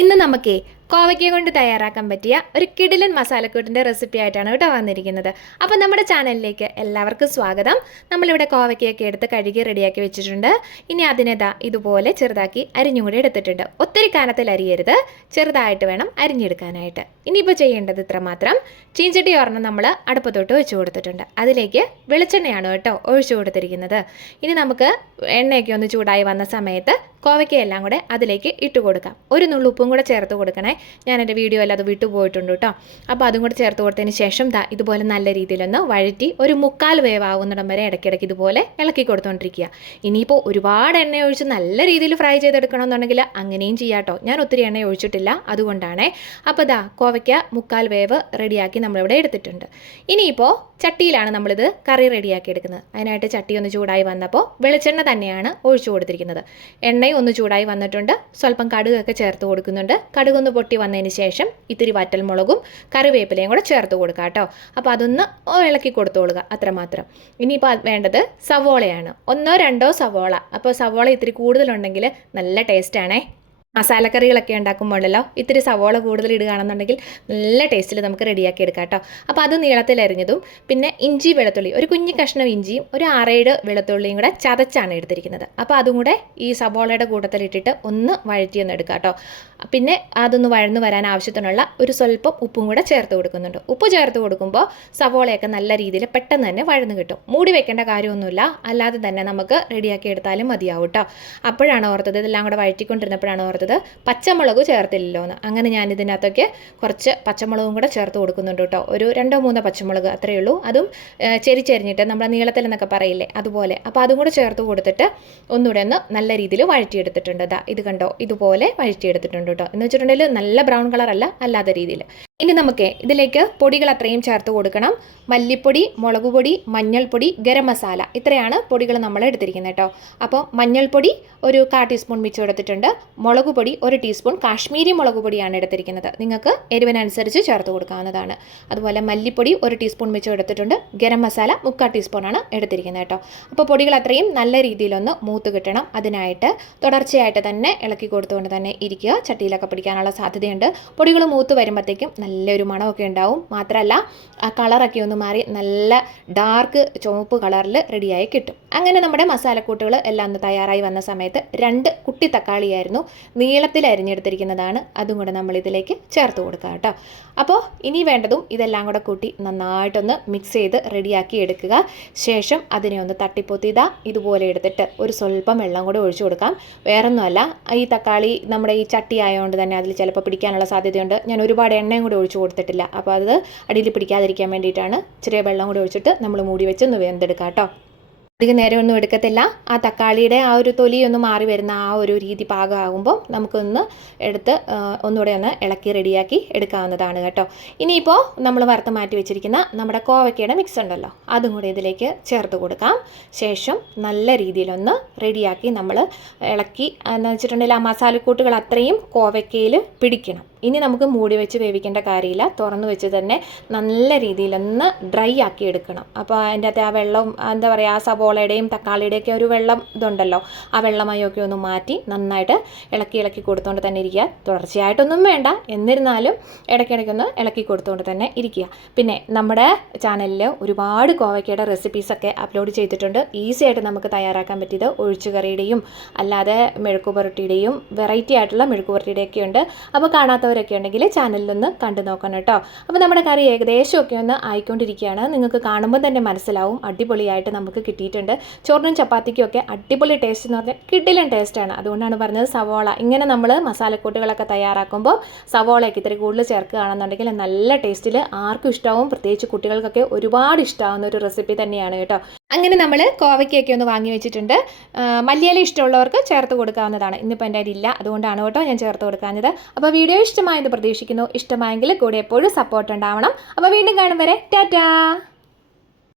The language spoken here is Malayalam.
ഇന്ന് നമുക്കേ കോവയ്ക്ക കൊണ്ട് തയ്യാറാക്കാൻ പറ്റിയ ഒരു കിടിലൻ മസാലക്കൂട്ടിൻ്റെ റെസിപ്പി ആയിട്ടാണ് കേട്ടോ വന്നിരിക്കുന്നത്. അപ്പോൾ നമ്മുടെ ചാനലിലേക്ക് എല്ലാവർക്കും സ്വാഗതം. നമ്മളിവിടെ കോവയ്ക്കയൊക്കെ എടുത്ത് കഴുകി റെഡിയാക്കി വെച്ചിട്ടുണ്ട്. ഇനി അതിനെതാ ഇതുപോലെ ചെറുതാക്കി അരിഞ്ഞുകൂടി എടുത്തിട്ടുണ്ട്. ഒത്തിരി കനത്തിൽ അരിയരുത്, ചെറുതായിട്ട് വേണം അരിഞ്ഞെടുക്കാനായിട്ട്. ഇനിയിപ്പോൾ ചെയ്യേണ്ടത് ഇത്ര മാത്രം. ചീഞ്ചട്ടി ഒരെണ്ണം നമ്മൾ അടുപ്പത്തോട്ട് വെച്ച് കൊടുത്തിട്ടുണ്ട്. അതിലേക്ക് വെളിച്ചെണ്ണയാണ് കേട്ടോ ഒഴിച്ചു കൊടുത്തിരിക്കുന്നത്. ഇനി നമുക്ക് എണ്ണയൊക്കെ ഒന്ന് ചൂടായി വന്ന സമയത്ത് കോവയ്ക്കയെല്ലാം കൂടെ അതിലേക്ക് ഇട്ട് കൊടുക്കാം. ഒരു നുള്ളുപ്പും കൂടെ ചേർത്ത് കൊടുക്കണേ. ഞാൻ എൻ്റെ വീഡിയോ എല്ലാം അത് വിട്ടുപോയിട്ടുണ്ട് കേട്ടോ. അപ്പോൾ അതും കൂടെ ചേർത്ത് കൊടുത്തതിന് ശേഷം ഇതുപോലെ നല്ല രീതിയിലൊന്ന് വഴറ്റി ഒരു 1/4 വേവാവുന്നിടം വരെ ഇടയ്ക്കിടയ്ക്ക് ഇതുപോലെ ഇളക്കി കൊടുത്തുകൊണ്ടിരിക്കുക. ഇനിയിപ്പോൾ ഒരുപാട് എണ്ണ ഒഴിച്ച് നല്ല രീതിയിൽ ഫ്രൈ ചെയ്തെടുക്കണമെന്നുണ്ടെങ്കിൽ അങ്ങനെയും ചെയ്യാം കേട്ടോ. ഞാൻ ഒത്തിരി എണ്ണ ഒഴിച്ചിട്ടില്ല, അതുകൊണ്ടാണേ. അപ്പോൾ കോവയ്ക്ക 1/4 വേവ് റെഡിയാക്കി നമ്മളിവിടെ എടുത്തിട്ടുണ്ട്. ഇനിയിപ്പോൾ ചട്ടിയിലാണ് നമ്മളിത് കറി റെഡിയാക്കി എടുക്കുന്നത്. അതിനായിട്ട് ചട്ടി ഒന്ന് ചൂടായി വന്നപ്പോൾ വെളിച്ചെണ്ണ തന്നെയാണ് ഒഴിച്ചു കൊടുത്തിരിക്കുന്നത്. എണ്ണയും ഒന്ന് ചൂടായി വന്നിട്ടുണ്ട്. സ്വല്പം കടുകൊക്കെ ചേർത്ത് കൊടുക്കുന്നുണ്ട്. കടുകൊന്ന് പൊട്ടി വന്നതിന് ശേഷം ഇത്തിരി വറ്റൽമുളകും കറിവേപ്പിലയും കൂടെ ചേർത്ത് കൊടുക്കുക കേട്ടോ. അപ്പോൾ അതൊന്ന് ഇളക്കി കൊടുത്തോളുക, അത്രമാത്രം. ഇനിയിപ്പോൾ വേണ്ടത് സവോളയാണ്. 1-2 സവോള. അപ്പോൾ സവോള ഇത്തിരി കൂടുതലുണ്ടെങ്കിൽ നല്ല ടേസ്റ്റാണേ. മസാലക്കറികളൊക്കെ ഉണ്ടാക്കുമ്പോഴല്ലോ ഇത്തിരി സവോള കൂടുതൽ ഇടുകയാണെന്നുണ്ടെങ്കിൽ നല്ല ടേസ്റ്റിൽ നമുക്ക് റെഡിയാക്കി എടുക്കാം കേട്ടോ. അപ്പോൾ അത് നീളത്തിലരിഞ്ഞതും പിന്നെ ഇഞ്ചി വെളുത്തുള്ളി, ഒരു കുഞ്ഞു കഷ്ണം ഇഞ്ചിയും ഒരു 6-7 വെളുത്തുള്ളിയും കൂടെ ചതച്ചാണ് എടുത്തിരിക്കുന്നത്. അപ്പോൾ അതും കൂടെ ഈ സവോളയുടെ കൂട്ടത്തിലിട്ടിട്ട് ഒന്ന് വഴറ്റിയൊന്ന് എടുക്കാം കേട്ടോ. പിന്നെ അതൊന്ന് വഴന്നു വരാൻ ആവശ്യത്തിനുള്ള ഒരു സ്വല്പം ഉപ്പും കൂടെ ചേർത്ത് കൊടുക്കുന്നുണ്ട്. ഉപ്പ് ചേർത്ത് കൊടുക്കുമ്പോൾ സവോളയൊക്കെ നല്ല രീതിയിൽ പെട്ടെന്ന് തന്നെ വഴന്നു കിട്ടും. മൂടി വെക്കേണ്ട കാര്യമൊന്നുമില്ല, അല്ലാതെ തന്നെ നമുക്ക് റെഡിയാക്കി എടുത്താലും മതിയാവും കേട്ടോ. അപ്പോഴാണ് ഓർത്തത്, ഇതെല്ലാം കൂടെ വഴറ്റിക്കൊണ്ടിരുന്നപ്പോഴാണ് ഓർത്തത് പച്ചമുളക് ചേർത്തില്ലല്ലോ എന്ന്. അങ്ങനെ ഞാൻ ഇതിനകത്തൊക്കെ കുറച്ച് പച്ചമുളകും കൂടെ ചേർത്ത് കൊടുക്കുന്നുണ്ട് കേട്ടോ. ഒരു 2-3 പച്ചമുളക് അത്രയേ ഉള്ളൂ. അതും ചെരിച്ചരിഞ്ഞിട്ട് നമ്മുടെ നീളത്തിൽ എന്നൊക്കെ പറയില്ലേ, അതുപോലെ. അപ്പോൾ അതും കൂടെ ചേർത്ത് കൊടുത്തിട്ട് ഒന്നുകൂടെ ഒന്ന് നല്ല രീതിയിൽ വഴറ്റിയെടുത്തിട്ടുണ്ട്. ഇത് കണ്ടോ, ഇതുപോലെ വഴറ്റിയെടുത്തിട്ടുണ്ട് കേട്ടോ. എന്ന് വെച്ചിട്ടുണ്ടെങ്കിൽ നല്ല ബ്രൗൺ കളറല്ല, അല്ലാത്ത രീതിയിൽ. ഇനി നമുക്ക് ഇതിലേക്ക് പൊടികൾ അത്രയും ചേർത്ത് കൊടുക്കണം. മല്ലിപ്പൊടി, മുളക് പൊടി, മഞ്ഞൾപ്പൊടി, ഗരം മസാല, ഇത്രയാണ് പൊടികൾ നമ്മൾ എടുത്തിരിക്കുന്നത് കേട്ടോ. അപ്പോൾ മഞ്ഞൾപ്പൊടി ഒരു 1/4 ടീസ്പൂൺ മിച്ചം എടുത്തിട്ടുണ്ട്. മുളക് പൊടി 1 ടീസ്പൂൺ കാശ്മീരി മുളക് പൊടിയാണ് എടുത്തിരിക്കുന്നത്. നിങ്ങൾക്ക് എരിവിനനുസരിച്ച് ചേർത്ത് കൊടുക്കാവുന്നതാണ്. അതുപോലെ മല്ലിപ്പൊടി 1 ടീസ്പൂൺ മിച്ചം എടുത്തിട്ടുണ്ട്. ഗരം മസാല 3/4 ടീസ്പൂണാണ് എടുത്തിരിക്കുന്നത് കേട്ടോ. അപ്പോൾ പൊടികൾ അത്രയും നല്ല രീതിയിലൊന്ന് മൂത്ത് കിട്ടണം. അതിനായിട്ട് തുടർച്ചയായിട്ട് തന്നെ ഇളക്കി കൊടുത്തുകൊണ്ട് തന്നെ ഇരിക്കുക. ചട്ടിയിലൊക്കെ പിടിക്കാനുള്ള സാധ്യതയുണ്ട്. പൊടികൾ മൂത്ത് വരുമ്പോഴത്തേക്കും നല്ലൊരു മണമൊക്കെ ഉണ്ടാവും. മാത്രമല്ല ആ കളറൊക്കെ ഒന്ന് മാറി നല്ല ഡാർക്ക് ചുവപ്പ് കളറിൽ റെഡിയായി കിട്ടും. അങ്ങനെ നമ്മുടെ മസാലക്കൂട്ടുകൾ എല്ലാം ഒന്ന് തയ്യാറായി വന്ന സമയത്ത് 2 കുട്ടി തക്കാളിയായിരുന്നു നീളത്തിൽ അരിഞ്ഞെടുത്തിരിക്കുന്നതാണ്. അതും കൂടെ നമ്മൾ ഇതിലേക്ക് ചേർത്ത് കൊടുക്കുക കേട്ടോ. അപ്പോൾ ഇനി വേണ്ടതും ഇതെല്ലാം കൂടെ കൂട്ടി നന്നായിട്ടൊന്ന് മിക്സ് ചെയ്ത് റെഡിയാക്കി എടുക്കുക. ശേഷം അതിനെ ഒന്ന് തട്ടിപ്പൊത്തി ഇതുപോലെ എടുത്തിട്ട് ഒരു സ്വല്പം വെള്ളം കൂടെ ഒഴിച്ചു കൊടുക്കാം. വേറൊന്നുമല്ല, ഈ തക്കാളി നമ്മുടെ ഈ ചട്ടി ആയതുകൊണ്ട് തന്നെ അതിൽ ചിലപ്പോൾ പിടിക്കാനുള്ള സാധ്യതയുണ്ട്. ഞാൻ ഒരുപാട് എണ്ണയും കൂടെ ഒഴിച്ചു കൊടുത്തിട്ടില്ല. അപ്പോൾ അത് അടിയിൽ പിടിക്കാതിരിക്കാൻ വേണ്ടിയിട്ടാണ് ചെറിയ വെള്ളം കൂടെ ഒഴിച്ചിട്ട് നമ്മൾ മൂടി വെച്ച് ഒന്ന് വെന്തെടുക്കാം കേട്ടോ. അധികം നേരം ഒന്നും എടുക്കത്തില്ല. ആ തക്കാളിയുടെ ആ ഒരു തൊലിയൊന്ന് മാറി വരുന്ന ആ ഒരു രീതി പാകമാകുമ്പോൾ നമുക്കൊന്ന് എടുത്ത് ഒന്നുകൂടെ ഒന്ന് ഇളക്കി റെഡിയാക്കി എടുക്കാവുന്നതാണ് കേട്ടോ. ഇനിയിപ്പോൾ നമ്മൾ വറുത്ത് മാറ്റി വെച്ചിരിക്കുന്ന നമ്മുടെ കോവയ്ക്കയുടെ മിക്സ് ഉണ്ടല്ലോ, അതും കൂടെ ഇതിലേക്ക് ചേർത്ത് കൊടുക്കാം. ശേഷം നല്ല രീതിയിലൊന്ന് റെഡിയാക്കി നമ്മൾ ഇളക്കി എന്ന് വെച്ചിട്ടുണ്ടെങ്കിൽ ആ മസാലക്കൂട്ടുകൾ അത്രയും കോവയ്ക്കയിൽ പിടിക്കണം. ഇനി നമുക്ക് മൂടി വെച്ച് വേവിക്കേണ്ട കാര്യമില്ല. തുറന്ന് വെച്ച് തന്നെ നല്ല രീതിയിലൊന്ന് ഡ്രൈ ആക്കി എടുക്കണം. അപ്പോൾ അതിൻ്റെ അകത്ത് ആ വെള്ളം എന്താ പറയുക, ആ സവോളയുടെയും തക്കാളിയുടെയൊക്കെ ഒരു വെള്ളം ഇതുണ്ടല്ലോ, ആ വെള്ളമയൊക്കെ ഒന്ന് മാറ്റി നന്നായിട്ട് ഇളക്കി കൊടുത്തുകൊണ്ട് തന്നെ ഇരിക്കുക. തുടർച്ചയായിട്ടൊന്നും വേണ്ട, എന്നിരുന്നാലും ഇടയ്ക്കിടയ്ക്കൊന്ന് ഇളക്കി കൊടുത്തുകൊണ്ട് തന്നെ ഇരിക്കുക. പിന്നെ നമ്മുടെ ചാനലിൽ ഒരുപാട് കോവയ്ക്കയുടെ റെസിപ്പീസൊക്കെ അപ്ലോഡ് ചെയ്തിട്ടുണ്ട്. ഈസി ആയിട്ട് നമുക്ക് തയ്യാറാക്കാൻ പറ്റിയത് ഒഴിച്ചുകറിയുടെയും അല്ലാതെ മെഴുക്കുപുരട്ടിയുടെയും വെറൈറ്റി ആയിട്ടുള്ള മെഴുക്കുപുരട്ടിയുടെയൊക്കെ ഉണ്ട്. അപ്പോൾ കാണാത്തവരൊക്കെ ഉണ്ടെങ്കിൽ ചാനലിലൊന്ന് കണ്ടു നോക്കണം കേട്ടോ. അപ്പോൾ നമ്മുടെ കറി ഏകദേശമൊക്കെ ഒന്ന് ആയിക്കൊണ്ടിരിക്കുകയാണ്. നിങ്ങൾക്ക് കാണുമ്പോൾ തന്നെ മനസ്സിലാവും അടിപൊളിയായിട്ട് നമുക്ക് കിട്ടിയിട്ടുണ്ട്. ചോറിനും ചപ്പാത്തിക്കും ഒക്കെ അടിപൊളി ടേസ്റ്റ് എന്ന് പറഞ്ഞാൽ കിടിലൻ ടേസ്റ്റാണ്. അതുകൊണ്ടാണ് പറഞ്ഞത് സവോള ഇങ്ങനെ നമ്മൾ മസാലക്കൂട്ടുകളൊക്കെ തയ്യാറാക്കുമ്പോൾ സവോളയൊക്കെ ഇത്തിരി കൂടുതൽ ചേർക്കുകയാണെന്നുണ്ടെങ്കിൽ നല്ല ടേസ്റ്റിൽ ആർക്കും ഇഷ്ടമാവും. പ്രത്യേകിച്ച് കുട്ടികൾക്കൊക്കെ ഒരുപാട് ഇഷ്ടമാവുന്ന ഒരു റെസിപ്പി തന്നെയാണ് കേട്ടോ. അങ്ങനെ നമ്മൾ കോവയ്ക്കൊക്കെ ഒന്ന് വാങ്ങി വെച്ചിട്ടുണ്ട്. മല്ലിയില ഇഷ്ടമുള്ളവർക്ക് ചേർത്ത് കൊടുക്കാവുന്നതാണ്. ഇന്നിപ്പോൾ എൻ്റെ അതിലില്ല, അതുകൊണ്ടാണ് കേട്ടോ ഞാൻ ചേർത്ത് കൊടുക്കാഞ്ഞത്. അപ്പോൾ വീഡിയോ ഇഷ്ടമായെന്ന് പ്രതീക്ഷിക്കുന്നു. ഇഷ്ടമായെങ്കിൽ കൂടെ എപ്പോഴും സപ്പോർട്ട് ഉണ്ടാവണം. അപ്പോൾ വീണ്ടും കാണും വരെ ടാറ്റാ.